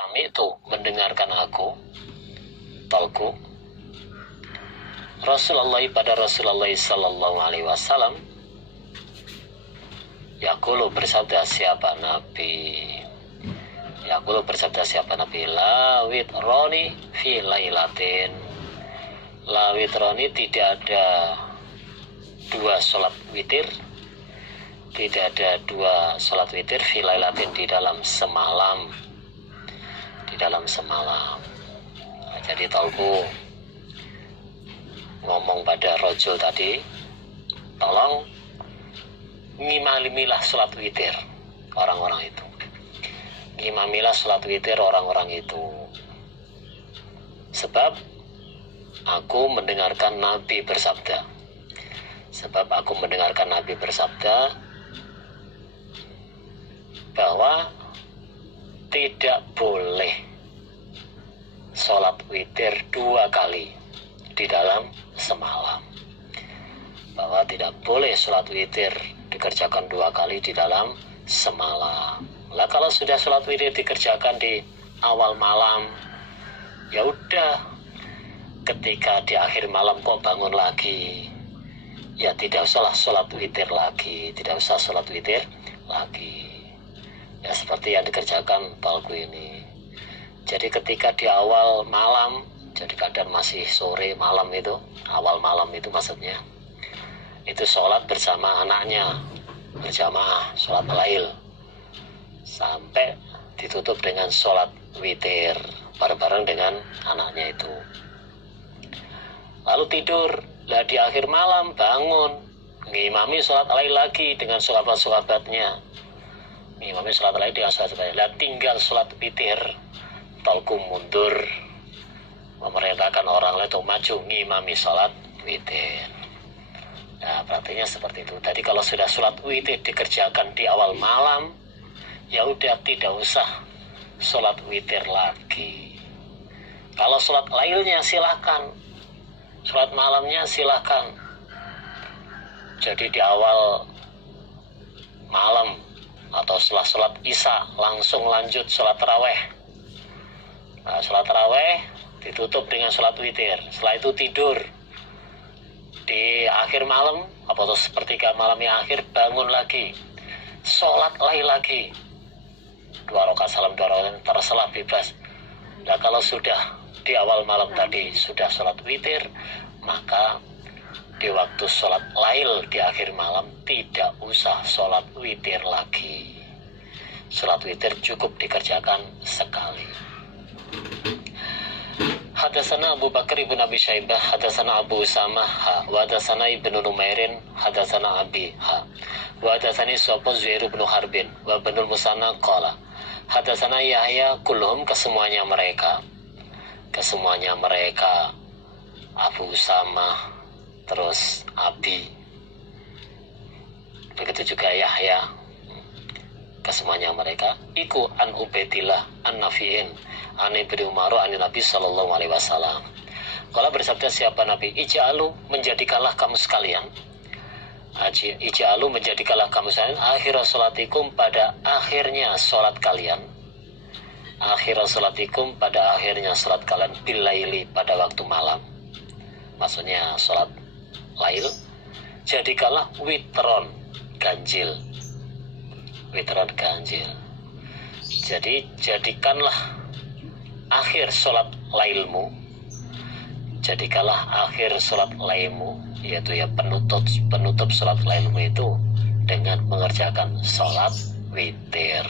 Sami'tu, mendengarkan aku, tolku, Rasulullah, pada Rasulullah sallallahu alaihi wasallam, yaqulu, bersabda siapa Nabi, yaqulu, bersabda siapa Nabi, la witroni fi lailatin, la witroni, tidak ada dua sholat witir, tidak ada dua sholat witir, fi lailatin, di dalam semalam, di dalam semalam. Nah, jadi tolku ngomong pada rojul tadi, tolong ngimamilah sholat witir orang-orang itu, ngimamilah sholat witir orang-orang itu, sebab aku mendengarkan Nabi bersabda, sebab aku mendengarkan Nabi bersabda bahwa tidak boleh sholat witir dua kali di dalam semalam, bahwa tidak boleh sholat witir dikerjakan dua kali di dalam semalam. Lah kalau sudah sholat witir dikerjakan di awal malam, ya udah, ketika di akhir malam kok bangun lagi, ya tidak usahlah sholat witir lagi, tidak usah sholat witir lagi. Ya seperti yang dikerjakan tolku ini. Jadi ketika di awal malam, jadi kadang masih sore malam itu, awal malam itu maksudnya, itu sholat bersama anaknya, berjamaah, sholat lail, sampai ditutup dengan sholat witir bareng-bareng dengan anaknya itu. Lalu tidur, lah di akhir malam bangun, ngimami sholat lail lagi dengan sahabat-sahabatnya, ngimami sholat lail dengan sahabat-sahabatnya. Lah tinggal sholat witir, tolku mundur, memerintahkan orang lain untuk maju ngimami sholat witir. Nah, praktiknya seperti itu. Tadi kalau sudah sholat witir dikerjakan di awal malam, ya udah tidak usah sholat witir lagi. Kalau sholat lailnya silakan, sholat malamnya silakan. Jadi di awal malam atau setelah sholat isya langsung lanjut sholat taraweh. Nah, sholat taraweh ditutup dengan sholat witir. Setelah itu tidur. Di akhir malam atau sepertiga malam yang akhir bangun lagi, sholat lail lagi, 2 rakaat salam, 2 rakaat, terserah bebas. Nah kalau sudah di awal malam tadi sudah sholat witir, maka di waktu sholat lail di akhir malam tidak usah sholat witir lagi. Sholat witir cukup dikerjakan sekali. Hadatsana Abu Bakar ibn Abi Syaibah, hadatsana Abu Usamah, wa hadatsana Ibnu Numairin, hadatsana Abi, wa hadatsani Zuhair bin Harbin, wa Ibnu Musanna qala, hadatsana Yahya, kulluhum, kesemuanya mereka, Abu Usamah, terus Abi, begitu juga Yahya, kesemuanya mereka, iku an Ubaidillah an Nafi'in an Ibnu Umar an Nabi sallallahu alaihi wasallam. Kalau bersabda siapa Nabi, ij'alu, menjadikanlah kamu sekalian, ij'alu, menjadikanlah kamu sekalian, akhir salatikum, pada akhirnya salat kalian, akhir salatikum, pada akhirnya salat kalian, bilaili, pada waktu malam, maksudnya salat lail, jadikanlah witron, ganjil, witron ganjil. Jadi jadikanlah akhir sholat lailmu, jadikanlah akhir sholat lailmu, yaitu ya penutup sholat lailmu itu dengan mengerjakan sholat witir,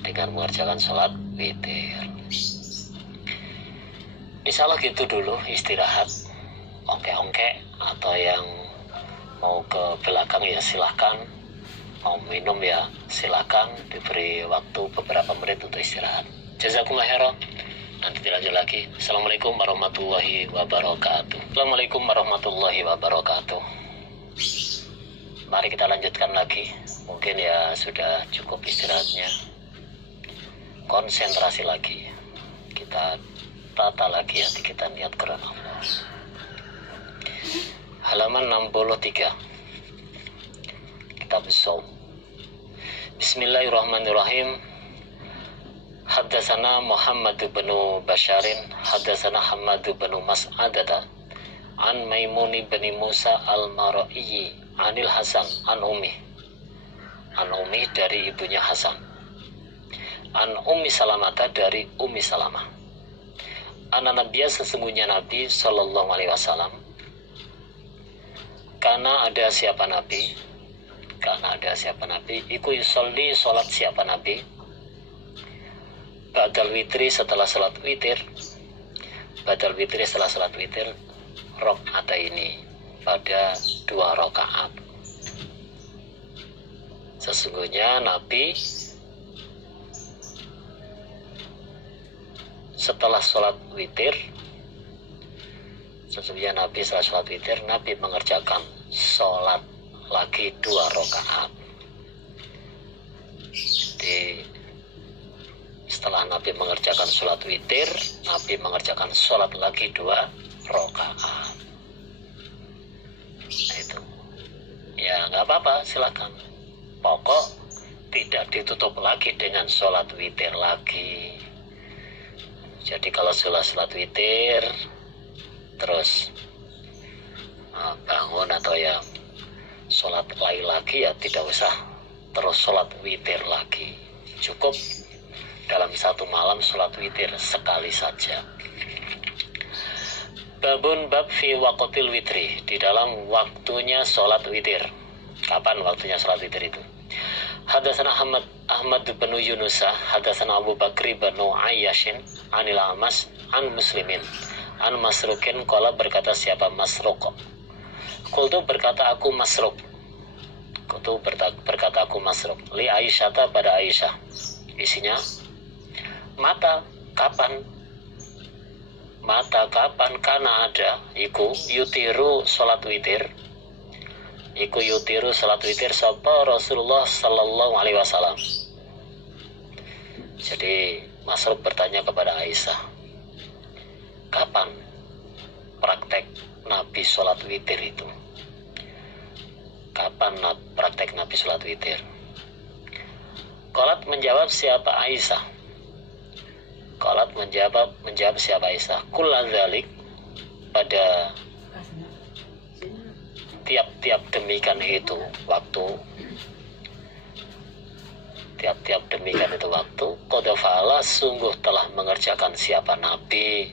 dengan mengerjakan sholat witir. Insya Allah gitu dulu, istirahat, ongke-ongke, atau yang mau ke belakang ya silahkan, mau minum ya silahkan, diberi waktu beberapa menit untuk istirahat. Jazakumullah khairan. Nanti dilanjut lagi. Assalamualaikum warahmatullahi wabarakatuh. Assalamualaikum warahmatullahi wabarakatuh. Mari kita lanjutkan lagi. Mungkin ya sudah cukup istirahatnya. Konsentrasi lagi. Kita tata lagi hati kita, niat karena Allah. Halaman 63. Kitab Shaum. Bismillahirrahmanirrahim. Haddatsana Muhammad bin Basharin haddatsana Hammad bin Mas'adata an Maimun bin Musa al-Mar'i anil Hasan an Ummi dari ibunya Hasan, an Ummi Salamata dari Ummi Salamah, anna Nabiya sesungguhnya Nabi sallallahu alaihi wasallam, karena ada siapa Nabi iku yusolli salat siapa Nabi badal witri setelah salat witir rakaat ini pada 2 rakaat. Sesungguhnya Nabi setelah sholat witir Nabi mengerjakan sholat lagi 2 rakaat. Jadi setelah Nabi mengerjakan sholat witir, Nabi mengerjakan sholat lagi 2 rakaat. Nah itu, ya nggak apa-apa, silakan. Pokok tidak ditutup lagi dengan sholat witir lagi. Jadi kalau sholat witir terus bangun atau ya sholat lagi ya tidak usah terus sholat witir lagi. Cukup dalam satu malam sholat witir sekali saja. Babun bab fi waqtil witri, di dalam waktunya sholat witir. Kapan waktunya sholat witir itu? Hadatsana Ahmad bin Yunusa, hadatsana Abu Bakri bin Ayyashin, anil Amas, an Muslimin, an Masrukin, qala berkata siapa Masruq. Qultu berkata aku Masruq. Li Aisyata pada Aisyah. Isinya mata kapan karena ada iku yutiru salat witir sapa Rasulullah sallallahu alaihi wasallam. Jadi Masruq bertanya kepada Aisyah, kapan praktek Nabi salat witir itu? Kapan praktek Nabi salat witir? Qalat menjawab siapa Aisyah? Kulla dzalik, pada tiap-tiap demikian itu waktu qad fa'ala, sungguh telah mengerjakan siapa Nabi,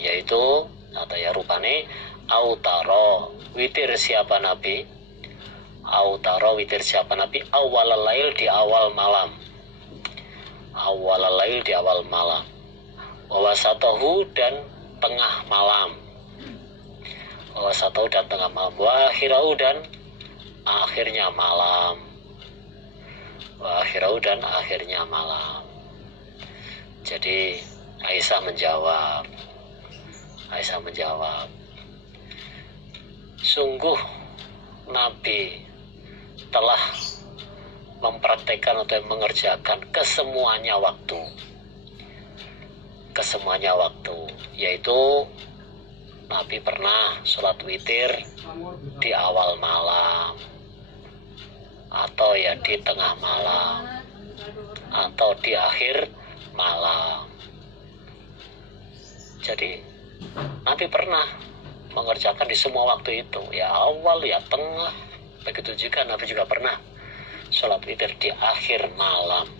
yaitu atau ya rupane autaro witir siapa Nabi awal lail di awal malam, wawasatahu dan tengah malam, wa akhirahu dan akhirnya malam. Jadi Aisyah menjawab, sungguh Nabi telah mempraktekkan atau mengerjakan kesemuanya waktu, yaitu Nabi pernah sholat witir di awal malam, atau ya di tengah malam, atau di akhir malam. Jadi Nabi pernah mengerjakan di semua waktu itu, ya awal ya tengah. Begitu juga Nabi juga pernah sholat witir di akhir malam,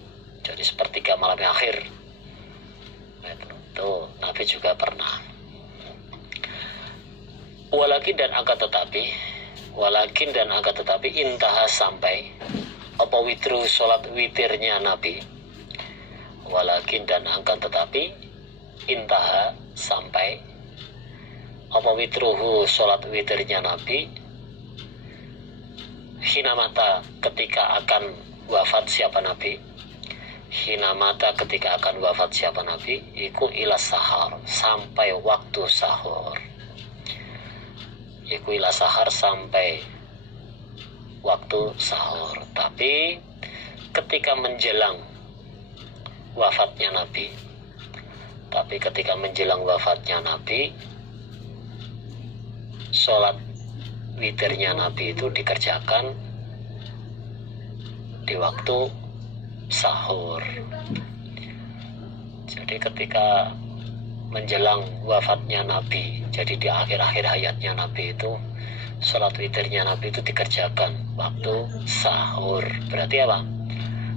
jadi sepertiga malam yang akhir. Itu Nabi juga pernah. Walakin dan akan tetapi intaha sampai apa witru sholat witirnya Nabi. Walakin dan akan tetapi intaha sampai apa witruhu sholat witirnya Nabi hinamata ketika akan wafat siapa Nabi iku ila sahar, sampai waktu sahur. Tapi ketika menjelang wafatnya Nabi, sholat witirnya Nabi itu dikerjakan di waktu sahur. Jadi ketika menjelang wafatnya Nabi, jadi di akhir-akhir hayatnya Nabi itu, sholat witirnya Nabi itu dikerjakan waktu sahur. Berarti apa?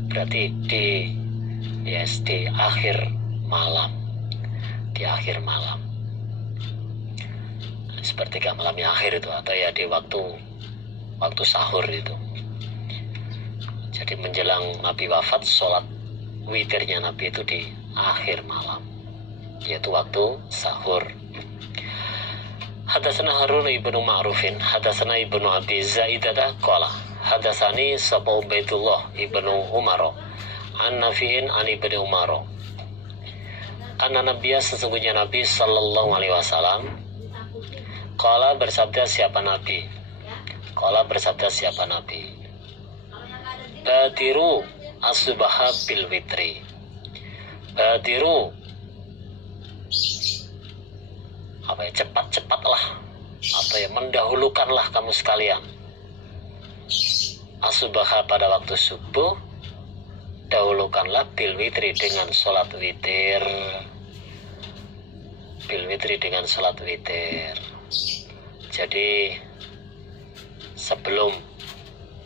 Berarti di akhir malam, di akhir malam, sepertiga malam yang akhir itu, atau ya di waktu sahur itu. Jadi menjelang Nabi wafat, sholat witirnya Nabi itu di akhir malam, yaitu waktu sahur. Hadatsana Harun ibnu Ma'rufin, hadatsana ibnu Abi Zaidah qala, hadatsani Sa'bu Baitullah ibnu Umar, an Nafi'in an ibnu Umar, anna Nabiya, sesungguhnya Nabi sallallahu alaihi wasallam, qala bersabda siapa Nabi, qala bersabda siapa Nabi, badiru as-subaha bil witri, badiru apa ya, cepat-cepatlah atau ya mendahulukanlah kamu sekalian, as-subaha pada waktu subuh, dahulukanlah bil witri dengan sholat witir, bil witri dengan sholat witir. Jadi sebelum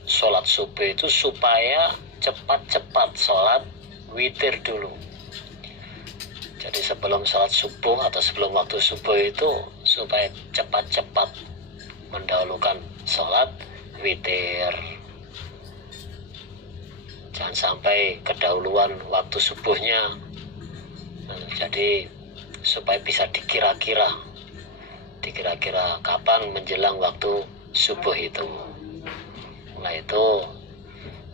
sholat subuh itu supaya cepat-cepat sholat witir dulu. Jadi sebelum sholat subuh atau sebelum waktu subuh itu supaya cepat-cepat mendahulukan sholat witir. Jangan sampai kedahuluan waktu subuhnya. Jadi supaya bisa dikira-kira kapan menjelang waktu subuh itu. Nah itu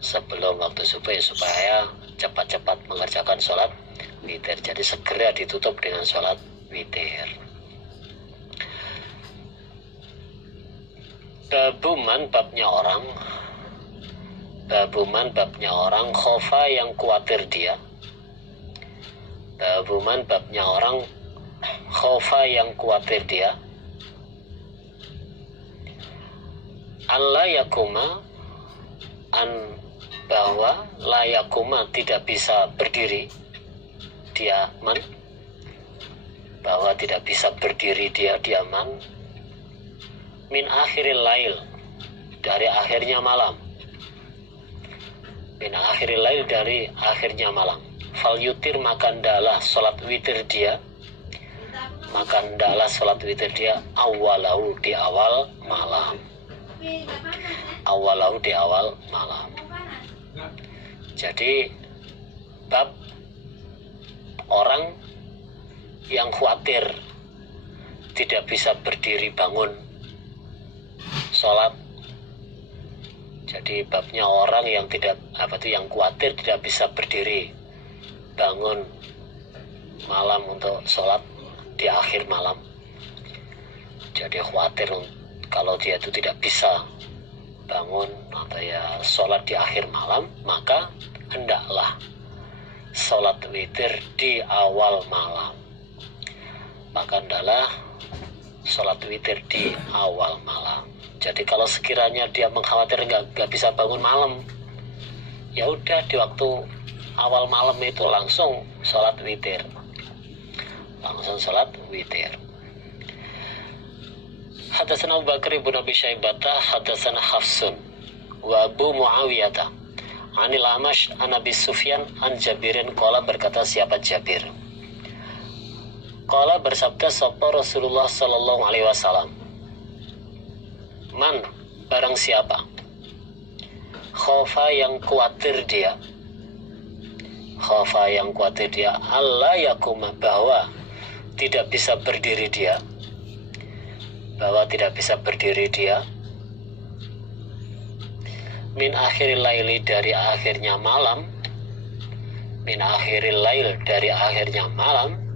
sebelum waktu subuh ya, supaya cepat-cepat mengerjakan sholat witir. Jadi segera ditutup dengan sholat witir. Babuman, babnya orang, babuman, babnya orang, khofa yang khawatir dia, babuman, babnya orang, khofa yang khawatir dia, Allah yakuma, an bahwa layakuma tidak bisa berdiri dia man, bahwa tidak bisa berdiri dia diaman, min akhiril lail, dari akhirnya malam, min akhiril lail, dari akhirnya malam, fal yutir, maka hendaklah sholat witir dia, maka hendaklah sholat witir dia, awalahu, di awal malam, awalahu, di awal malam. Jadi bab orang yang khawatir tidak bisa berdiri bangun sholat. Jadi babnya orang yang tidak yang khawatir tidak bisa berdiri bangun malam untuk sholat di akhir malam. Jadi khawatir kalau dia itu tidak bisa bangun atau ya sholat di akhir malam, maka hendaklah sholat witir di awal malam. Maka hendaklah sholat witir di awal malam. Jadi kalau sekiranya dia mengkhawatir nggak bisa bangun malam, ya udah di waktu awal malam itu langsung sholat witir, langsung sholat witir. Hadatsana Abu Bakar ibn Abi Syaibah, hadatsana Hafsun wa Abu Muawiyah anil Amash an Abi Sufyan an Jabirin, qala, berkata siapa Jabir, qala bersabda sapa Rasulullah sallallahu alaihi wasallam, man, barang siapa, khofa yang khawatir dia, khofa yang khawatir dia, Allah yakuma, bahwa tidak bisa berdiri dia, bahwa tidak bisa berdiri dia, min akhiril laili, dari akhirnya malam, min akhiril lail, dari akhirnya malam,